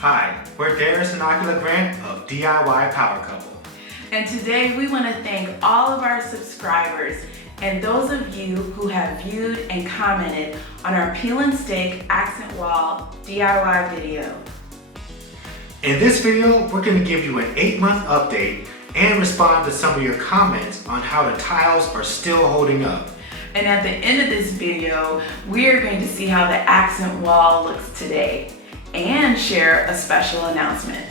Hi, we're Darius and Ocular Grant of DIY Power Couple. And today we want to thank all of our subscribers and those of you who have viewed and commented on our peel and stake accent wall DIY video. In this video, we're going to give you an 8-month update and respond to some of your comments on how the tiles are still holding up. And at the end of this video, we are going to see how the accent wall looks today and share a special announcement.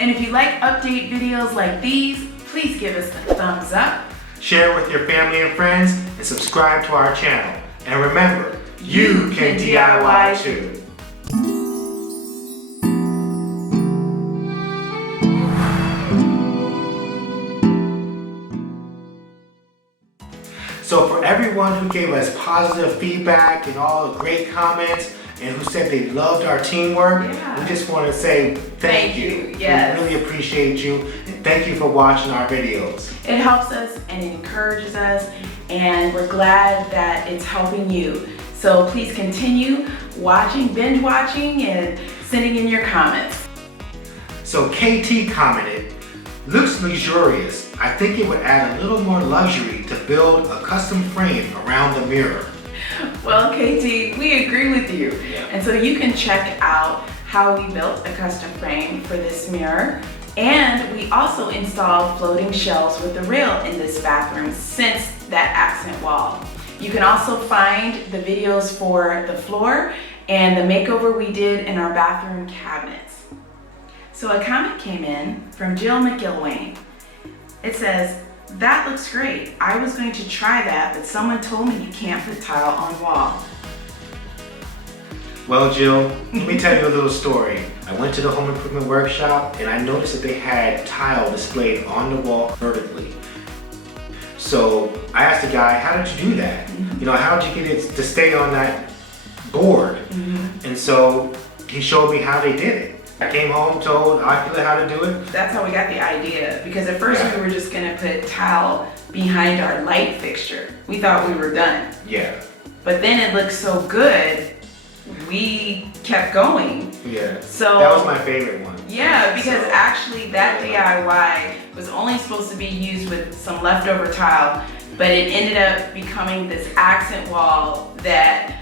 And if you like update videos like these, please give us a thumbs up, share with your family and friends, and subscribe to our channel. And remember, you can DIY too. So for everyone who gave us positive feedback and all the great comments and who said they loved our teamwork, we just want to say thank you. Yes. We really appreciate you, and thank you for watching our videos. It helps us and it encourages us, and we're glad that it's helping you. So please continue watching, binge watching, and sending in your comments. So KT commented, "Looks luxurious. I think it would add a little more luxury to build a custom frame around the mirror." Well, KT, we agree with you. And so you can check out how we built a custom frame for this mirror. And we also installed floating shelves with the rail in this bathroom since that accent wall. You can also find the videos for the floor and the makeover we did in our bathroom cabinets. So a comment came in from Jill McGilwain. It says, "That looks great. I was going to try that, but someone told me you can't put tile on wall." Well, Jill, let me tell you a little story. I went to the home improvement workshop and I noticed that they had tile displayed on the wall vertically. So I asked the guy, "How did you do that? You know, how did you get it to stay on that board?" And so he showed me how they did it. I came home, told Ocular how to do it. That's how we got the idea, because at first we were just gonna put tile behind our light fixture. We thought we were done. Yeah. But then it looked so good, we kept going. Yeah. So that was my favorite one. Yeah, because actually that DIY was only supposed to be used with some leftover tile, but it ended up becoming this accent wall that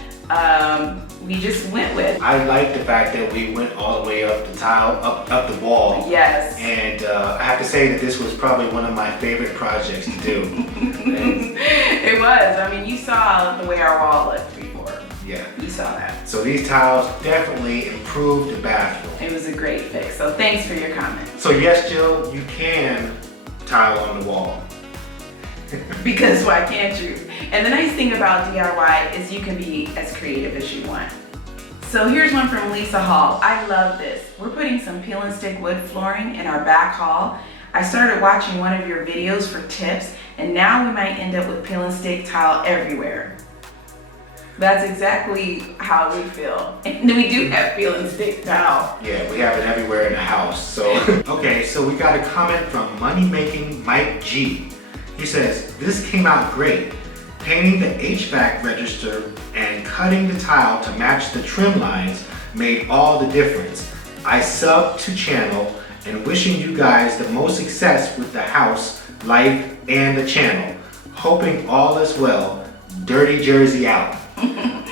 we just went with. I like the fact that we went all the way up the tile, up the wall. Yes. And I have to say that this was probably one of my favorite projects to do. It was. I mean, you saw the way our wall looked before. Yeah. You saw that. So these tiles definitely improved the bathroom. It was a great fix. So thanks for your comment. So yes, Jill, you can tile on the wall. Because why can't you? And the nice thing about DIY is you can be as creative as you want. So here's one from Lisa Hall. I love this. We're putting some peel and stick wood flooring in our back hall. I started watching one of your videos for tips, and now we might end up with peel and stick tile everywhere. That's exactly how we feel. And we do have peel and stick tile. Yeah, we have it everywhere in the house. So okay, so we got a comment from Money Making Mike G. He says, "This came out great. Painting the HVAC register and cutting the tile to match the trim lines made all the difference. I subbed to channel and wishing you guys the most success with the house, life, and the channel. Hoping all is well. Dirty Jersey out."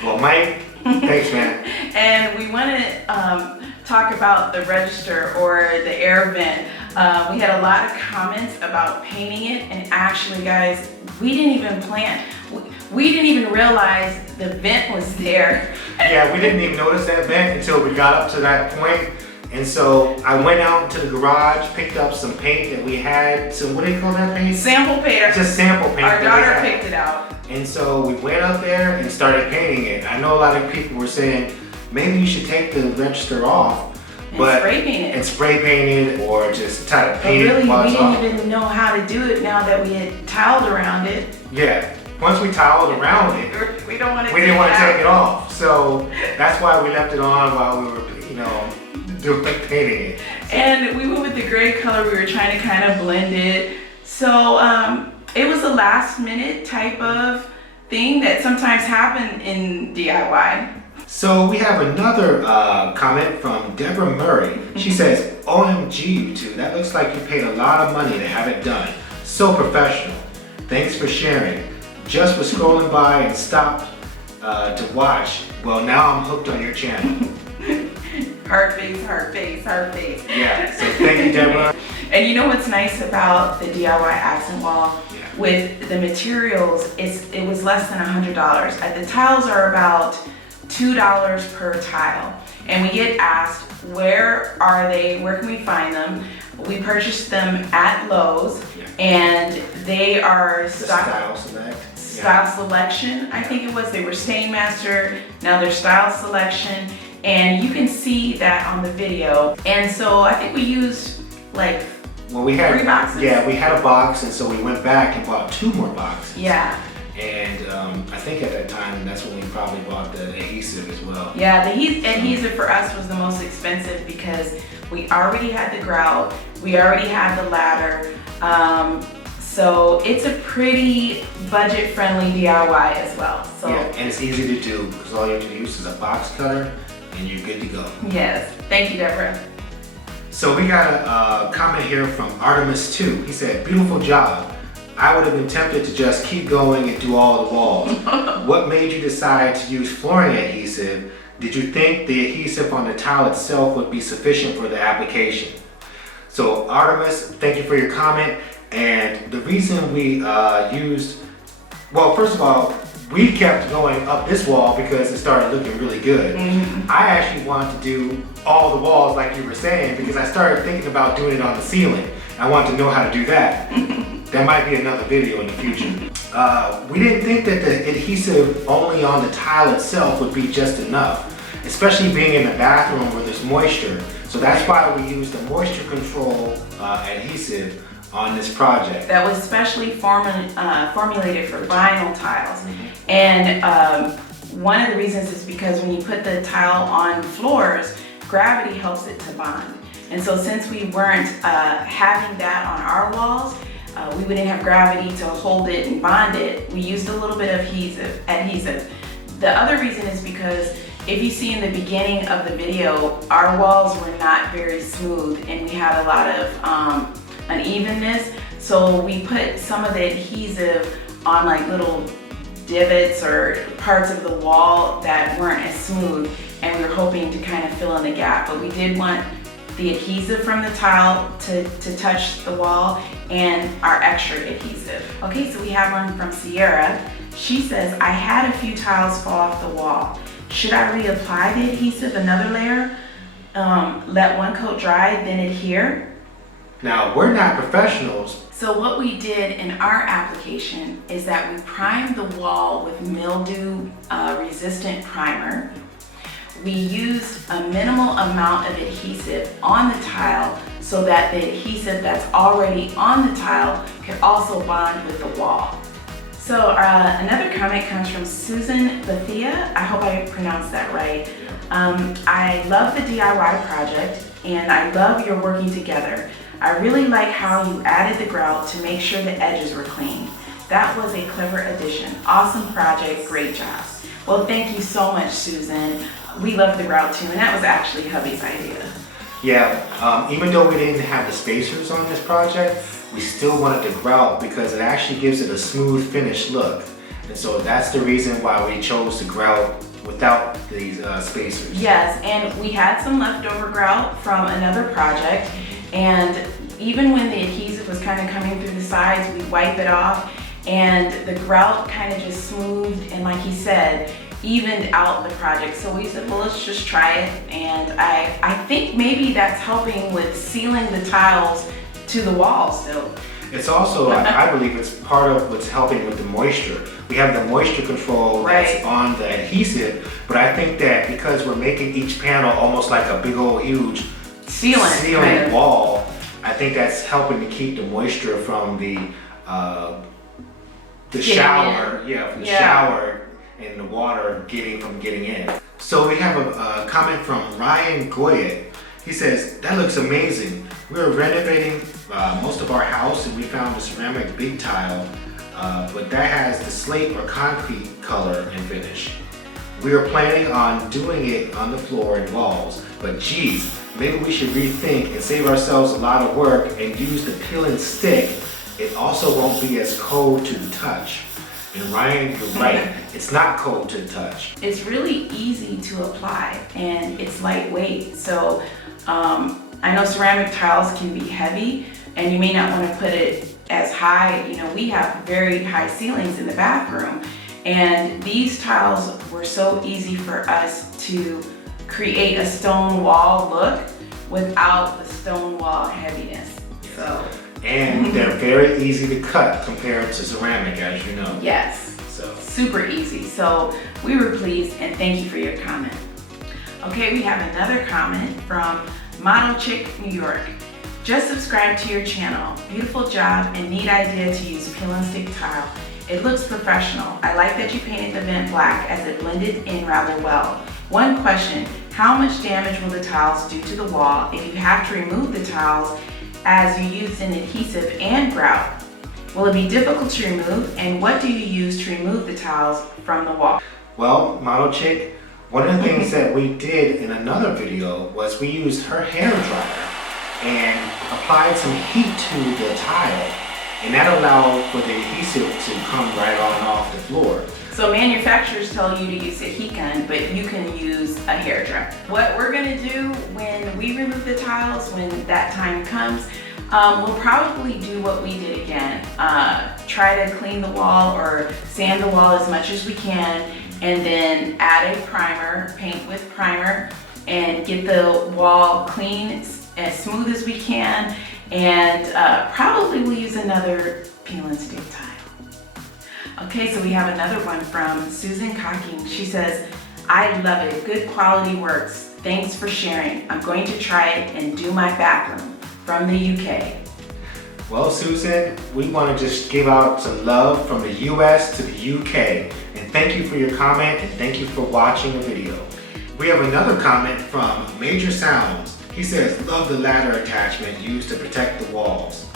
Well, Mike, thanks, man. And we want to talk about the register or the air vent. We had a lot of comments about painting it, and actually, guys, we didn't even plan. We didn't even realize the vent was there. Yeah, we didn't even notice that vent until we got up to that point. And so I went out to the garage, picked up some paint that we had. So what do you call that paint? Sample paint. Just sample paint. Our daughter picked it out. And so we went up there and started painting it. I know a lot of people were saying, maybe you should take the register off. And spray paint it. And spray paint it, or just try to paint it. But really, we didn't even know how to do it now that we had tiled around it. Yeah. Once we tiled around it, we didn't want to take it off. So that's why we left it on while we were, doing painting it. And we went with the gray color. We were trying to kind of blend it. So it was a last minute type of thing that sometimes happen in DIY. So we have another comment from Deborah Murray. She says, OMG you two, that looks like you paid a lot of money to have it done. So professional. Thanks for sharing. Just was scrolling by and stopped to watch. Well, now I'm hooked on your channel. Heart face, heart face, heart face. Yeah, so thank you, Deborah. And you know what's nice about the DIY accent wall? Yeah. With the materials, it was less than $100. The tiles are about $2 per tile. And we get asked, where are they? Where can we find them? We purchased them at Lowe's, and they are Style Select. Style Selection, I think it was. They were Stainmaster, now they're Style Selection, and you can see that on the video. And so I think we used like 3 boxes. Yeah, we had a box, and so we went back and bought 2 more boxes. Yeah. And I think at that time, that's when we probably bought the adhesive as well. Yeah, the adhesive for us was the most expensive because we already had the grout, we already had the ladder. So it's a pretty budget-friendly DIY as well. So yeah, and it's easy to do because all you have to use is a box cutter and you're good to go. Yes, thank you, Deborah. So we got a comment here from Artemis 2. He said, beautiful job. I would have been tempted to just keep going and do all the walls. What made you decide to use flooring adhesive? Did you think the adhesive on the tile itself would be sufficient for the application? So Artemis, thank you for your comment. And the reason we used, well, first of all, we kept going up this wall because it started looking really good. Mm-hmm. I actually wanted to do all the walls like you were saying because I started thinking about doing it on the ceiling. I wanted to know how to do that. That might be another video in the future. We didn't think that the adhesive only on the tile itself would be just enough, especially being in the bathroom where there's moisture. So that's why we used the moisture control adhesive on this project. That was specially formulated for vinyl tiles. Mm-hmm. And one of the reasons is because when you put the tile on floors, gravity helps it to bond. And so since we weren't having that on our walls, we wouldn't have gravity to hold it and bond it. We used a little bit of adhesive. The other reason is because if you see in the beginning of the video, our walls were not very smooth and we had a lot of unevenness. So we put some of the adhesive on like little divots or parts of the wall that weren't as smooth, and we were hoping to kind of fill in the gap. But we did want the adhesive from the tile to touch the wall and our extra adhesive. Okay, so we have one from Sierra. She says, I had a few tiles fall off the wall. Should I reapply the adhesive another layer? Let one coat dry, then adhere? Now, we're not professionals. So what we did in our application is that we primed the wall with mildew resistant primer. We used a minimal amount of adhesive on the tile so that the adhesive that's already on the tile could also bond with the wall. So another comment comes from Susan Bethia. I hope I pronounced that right. I love the DIY project and I love your working together. I really like how you added the grout to make sure the edges were clean. That was a clever addition. Awesome project, great job. Well, thank you so much, Susan. We love the grout too, and that was actually hubby's idea. Yeah, even though we didn't have the spacers on this project, we still wanted the grout because it actually gives it a smooth finished look. And so that's the reason why we chose the grout without these spacers. Yes, and we had some leftover grout from another project, and even when the adhesive was kind of coming through the sides, we wipe it off, and the grout kind of just smoothed, and like he said, evened out the project. So we said, well, let's just try it, and I think maybe that's helping with sealing the tiles to the wall still. It's also, I believe it's part of what's helping with the moisture. We have the moisture control that's on the adhesive, but I think that because we're making each panel almost like a big old huge sealant wall, I think that's helping to keep the moisture from the shower, from the shower and the water getting in. So we have a comment from Ryan Goyet. He says, that looks amazing. We're renovating most of our house and we found a ceramic big tile, but that has the slate or concrete color and finish. We are planning on doing it on the floor and walls, but geez, maybe we should rethink and save ourselves a lot of work and use the peel and stick. It also won't be as cold to the touch. And Ryan, you're right, it's not cold to the touch. It's really easy to apply and it's lightweight. So I know ceramic tiles can be heavy and you may not want to put it as high. You know, we have very high ceilings in the bathroom, and these tiles were so easy for us to create a stone wall look without the stone wall heaviness. So. And they're very easy to cut compared to ceramic, as you know. Yes, so super easy. So we were pleased, and thank you for your comment. Okay, we have another comment from Model Chick, New York. Just subscribe to your channel. Beautiful job and neat idea to use peel and stick tile. It looks professional. I like that you painted the vent black as it blended in rather well. One question, how much damage will the tiles do to the wall if you have to remove the tiles as you used an adhesive and grout? Will it be difficult to remove, and what do you use to remove the tiles from the wall? Well, Model Chick, one of the things that we did in another video was we used her hair dryer and applied some heat to the tile, and that allowed for the adhesive to come right on off the floor. So manufacturers tell you to use a heat gun, but you can use a hair dryer. What we're gonna do when we remove the tiles, when that time comes, we'll probably do what we did again. Try to clean the wall or sand the wall as much as we can, and then add a primer, paint with primer, and get the wall clean, as smooth as we can, and probably we'll use another peel and stick tile. Okay, so we have another one from Susan Cocking. She says, I love it, good quality works. Thanks for sharing. I'm going to try it and do my bathroom, from the UK. Well, Susan, we want to just give out some love from the US to the UK. And thank you for your comment, and thank you for watching the video. We have another comment from Major Sounds. He says, love the ladder attachment used to protect the walls.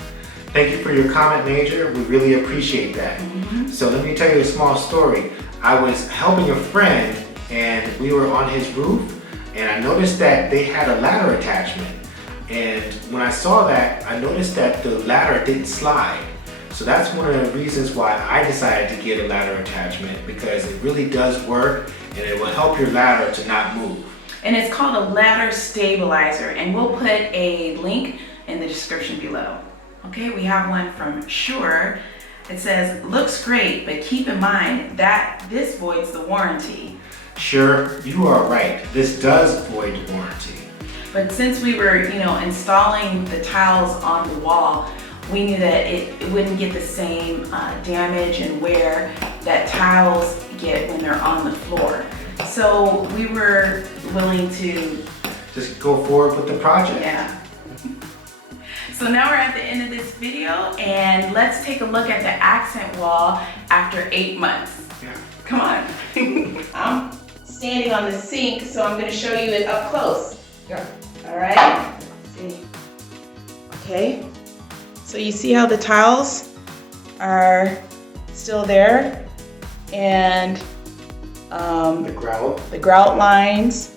Thank you for your comment, Major. We really appreciate that. So let me tell you a small story. I was helping a friend and we were on his roof, and I noticed that they had a ladder attachment. And when I saw that, I noticed that the ladder didn't slide. So that's one of the reasons why I decided to get a ladder attachment, because it really does work and it will help your ladder to not move. And it's called a ladder stabilizer, and we'll put a link in the description below. Okay, we have one from Sure. It says, looks great, but keep in mind that this voids the warranty. Sure, you are right. This does void the warranty. But since we were, installing the tiles on the wall, we knew that it wouldn't get the same damage and wear that tiles get when they're on the floor. So we were willing to just go forward with the project. Yeah. So now we're at the end of this video, and let's take a look at the accent wall after 8 months. Yeah. Come on. I'm standing on the sink, so I'm going to show you it up close. Yeah. All right. Let's see. Okay. So you see how the tiles are still there, and the grout lines.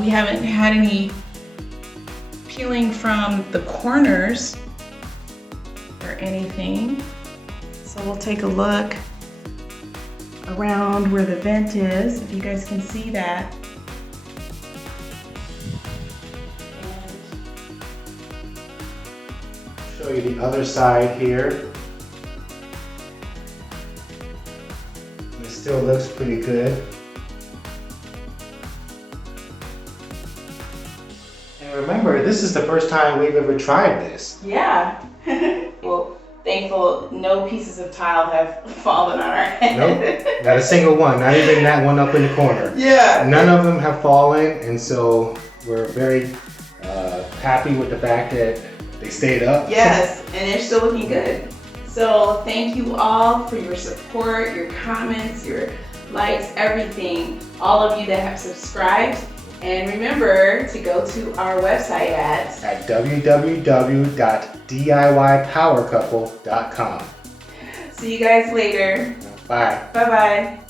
We haven't had any peeling from the corners or anything. So we'll take a look around where the vent is, if you guys can see that. Show you the other side here. It still looks pretty good. And remember, this is the first time we've ever tried this. Yeah. Well, thankful no pieces of tile have fallen on our head. Nope, not a single one, not even that one up in the corner. Yeah. None of them have fallen, and so we're very happy with the fact that they stayed up. Yes, and they're still looking good. So thank you all for your support, your comments, your likes, everything. All of you that have subscribed. And remember to go to our website at www.diypowercouple.com. See you guys later. Bye. Bye-bye.